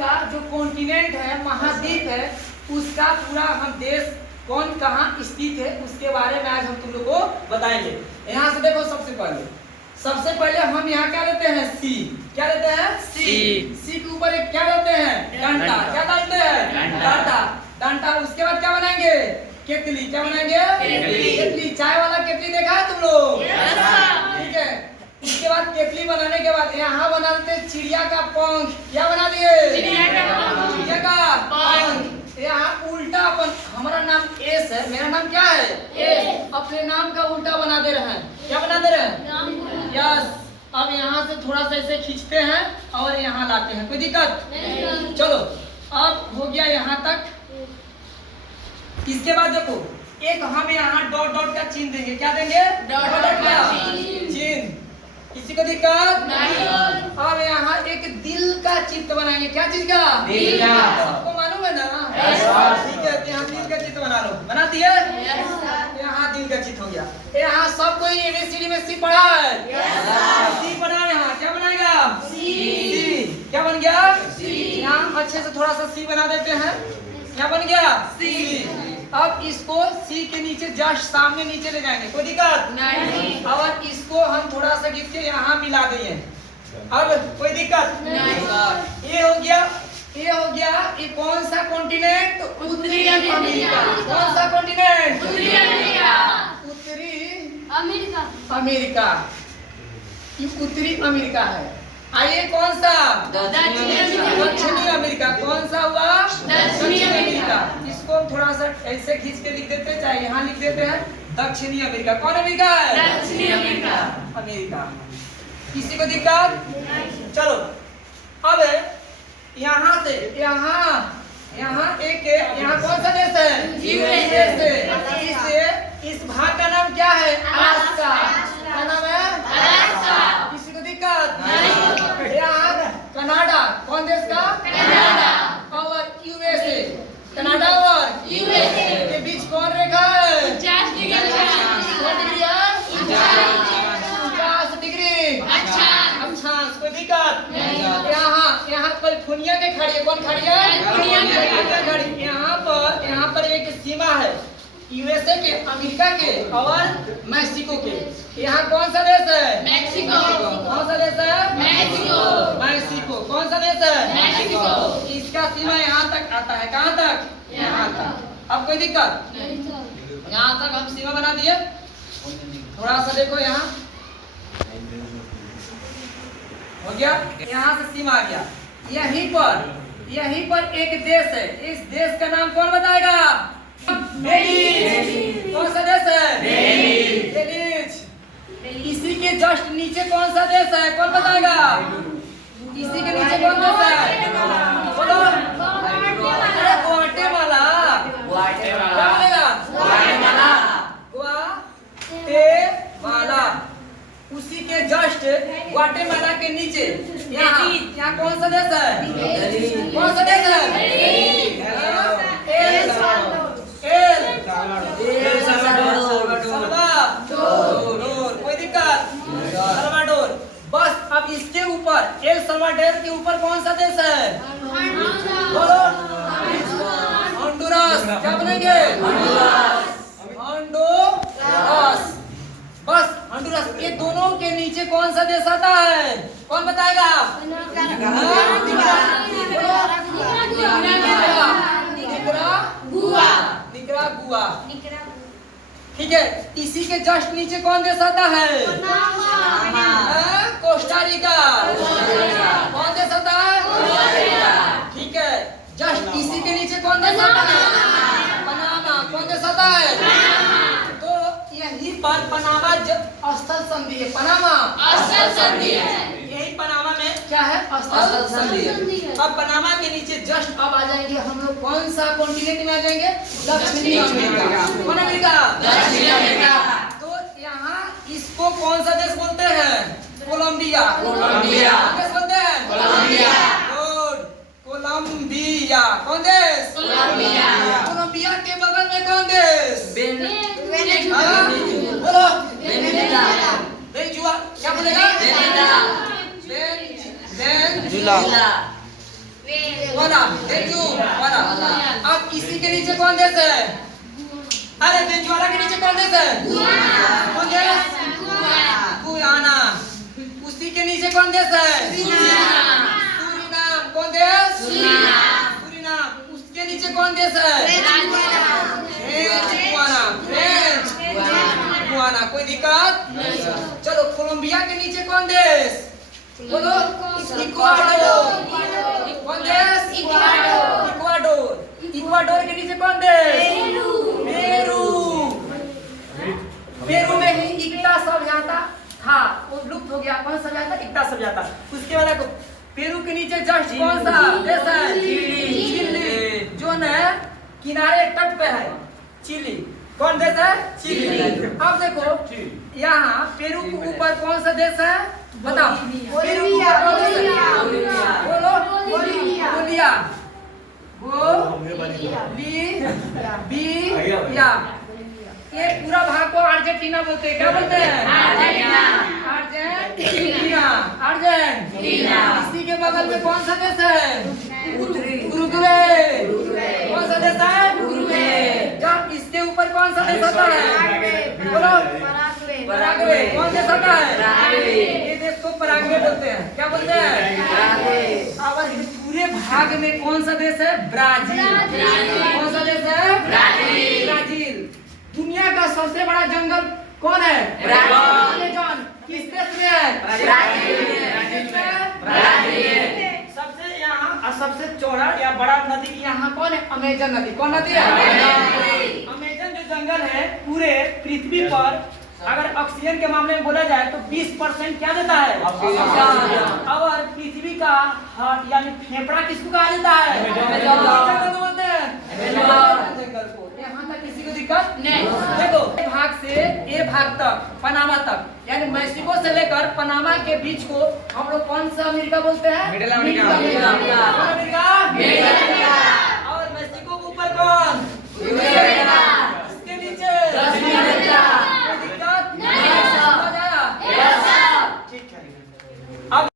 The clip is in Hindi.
का जो कॉन्टिनेंट है, महाद्वीप है, उसका पूरा हम देश कौन कहाँ स्थित है उसके बारे में आज हम तुम लोग को बताएंगे। यहाँ से देखो, सबसे पहले हम यहाँ क्या लेते हैं, सी। क्या लेते हैं, सी के ऊपर एक क्या लेते हैं, डंडा। क्या डालते हैं, डंडा। उसके बाद क्या बनाएंगे, केतली। क्या बनाएंगे, केतली। चाय वाला केतली देखा है तुम लोग, ठीक है। इसके बाद केतली बनाने के बाद यहाँ बना देते हैं चिड़िया का पंख। क्या बना दिए, चिड़िया का पंख। यहाँ उल्टा अपन, हमारा नाम एस है, मेरा नाम क्या है, एस। अपने नाम का उल्टा बना दे रहे हैं। क्या बना दे रहे हैं, यस। अब यहाँ से थोड़ा सा ऐसे खींचते हैं और यहाँ लाते हैं, कोई दिक्कत नहीं। चलो, अब हो गया यहाँ तक। इसके बाद देखो, एक हम यहाँ डॉट डॉट का चिन्ह देंगे। क्या देंगे, डॉट डॉट का चिन्ह। किसी को दिक्कत नहीं। अब यहाँ एक दिल का चित्र बनाएंगे। क्या चीज का, दिल का। सबको मालूम है ना, ठीक है। यहाँ दिल का चित्र बना लो, बना दिए। यहाँ दिल का चित्र हो गया। यहाँ सब कोई एबीसीडी में सी पढ़ा है, सी बना। यहाँ क्या बनाएगा, सी। क्या बन गया, यहाँ अच्छे से थोड़ा सा सी बना देते हैं। क्या बन गया, सी। अब इसको सी के नीचे जस्ट सामने नीचे ले जाएंगे, कोई दिक्कत नहीं। और इसको हम थोड़ा सा खींच के यहाँ मिला देंगे। अब कोई दिक्कत नहीं। ये हो गया, ये हो गया। ये कौन सा कॉन्टिनेंट, उत्तरी अमेरिका। कौन सा कॉन्टिनेंट, उत्तरी अमेरिका। उत्तरी अमेरिका, ये उत्तरी अमेरिका है। आइए कौन सा, दक्षिणी अमेरिका। कौन सा हुआ, दक्षिणी अमेरिका। इसको थोड़ा सा ऐसे खींच के लिख देते हैं, चाहे यहाँ लिख देते हैं, दक्षिणी अमेरिका। कौन अमेरिका है, दक्षिणी अमेरिका। अमेरिका। किसी को दिक्कत, चलो। अब यहाँ से यहाँ एक, यहाँ कौन सा देश है, यूएसए। इस भाग का नाम क्या है, अलास्का। क्या नाम है, अलास्का। किसी को दिक्कत नहीं। यहाँ कनाडा, कौन देश का, कनाडा। और यूएसए, कनाडा और यूएसए के बीच कौन रेखा है, 50 डिग्री अच्छा। कोई दिक्कत नहीं। यहाँ कैलिफोर्निया के खड़ी है। कौन खड़ी है, यहाँ पर एक सीमा है यूएसए के, अमेरिका के और मैक्सिको के। यहाँ कौन सा देश है, मैक्सिको। कौन सा देश है, मैक्सिको। कौन सा देश है, मैक्सिको। इसका सीमा यहाँ तक आता है। कहाँ तक, यहाँ तक। अब कोई दिक्कत नहीं। यहाँ तक हम सीमा बना दिए। थोड़ा सा देखो, यहाँ हो गया। यहाँ से सीमा आ गया। यहीं पर एक देश है। इस देश का नाम कौन बताएगा, बेलीज। कौन सा देश है, बेलीज। इसी के जस्ट नीचे कौन सा देश है, कौन बताएगा, इसी के नीचे कौन देश है, बोलो। अरे ग्वाटेमाला। क्या बोलेगा, ग्वाटेमाला। उसी के जस्ट ग्वाटेमाला के नीचे यहाँ कौन सा देश है, कौन सा देश है, कोई दिक्कत, सल्वाडोर। बस अब इसके ऊपर, एल सल्वाडोर के ऊपर कौन सा देश है, बोलो, होंडुरास। क्या बनेंगे, होंडुरास। बस होंडुरास। ये दोनों के नीचे कौन सा देश आता है, कौन बताएगा, निकरागुआ। ठीक है। इसी के जस्ट नीचे कौन देश आता है, कोस्टारिका। कौन देश आता है, ठीक है। जस्ट इसी के नीचे कौन देश आता है, पनामा। कौन देश आता है, तो यही पर पनामा स्थल संधि है। पनामा स्थल संधि है। यही पनामा में क्या है, स्थल संधि है। अब पनामा के नीचे जस्ट अब आ जाएंगे हम लोग, कौन सा कॉन्टिनेंट में आ जाएंगे, दक्षिणी अमेरिका। कौन अमेरिका, दक्षिणी अमेरिका। तो यहाँ इसको कौन सा देश बोलते हैं, कोलंबिया। कोलंबिया देश बोलते हैं, कोलंबिया। कोलंबिया। कौन देश, कोलंबिया। कोलंबिया के बगल में कौन देश, बोलो, वेनेजुएला। क्या बोलेगा, वेनेजुएला। वेनेजुएला। अब इसी के नीचे कौन देश है? अरे वेनेजुएला के नीचे कौन देश है? कौन देश? गुयाना। उसी के नीचे कौन देश है? सूरीनाम। कौन देश? सूरीनाम। उसके नीचे कौन देश है? French Guiana. कोई दिक्कत? चलो कोलंबिया के नीचे कौन देश? बोलो। इक्वाडोर। कौन देश? इक्वाडोर। इक्वाडोर के नीचे कौन देश? पेरू। पेरू में ही इक्ता सभ्यता था, वो लुप्त हो गया। कौन सभ्यता? इक्ता सभ्यता। उसके बाद पेरू के नीचे जस्ट कौन सा देश है? चिली। जो न किनारे तट पे है, चिली। कौन देश है? चिली। अब देखो यहाँ पेरू के ऊपर कौन सा देश है? बताओ। पेरू के ऊपर कौन देश है? बोलो। बोलिविया। बोलिविया। ये पूरा भाग को अर्जेंटीना बोलते हैं। क्या बोलते हैं? अर्जेंटीना। इसी के बगल में कौन सा देश है? उरुग्वे। कौन सा देश है? जब इसके ऊपर कौन सा देश होता है? बोलो। पराग्वे। कौन देश होता है? ये देश को पराग्वे बोलते हैं। क्या बोलते हैं? और पूरे भाग में कौन सा देश है? ब्राजील। कौन सा देश है? ब्राजील। दुनिया का सबसे बड़ा जंगल कौन है? अमेज़न। किस देश में है? ब्राजील। सबसे यहाँ सबसे चौड़ा या बड़ा नदी यहाँ कौन है? अमेज़न नदी। कौन नदी है? अमेज़न जो जंगल है पूरे पृथ्वी पर अगर ऑक्सीजन के मामले में बोला जाए तो 20% क्या देता है? और पृथ्वी का हार्ट यानी फेफड़ा किसको कहा जाता है? जंगल बोलते हैं जंगल को। यहाँ तक किसी को दिक्कत नहीं। देखो ए भाग से ए भाग तक पनामा तक यानी मैक्सिको से लेकर पनामा के बीच को हम लोग कौन सा अमेरिका बोलते हैं? Middle America. और मैक्सिको के ऊपर कौन?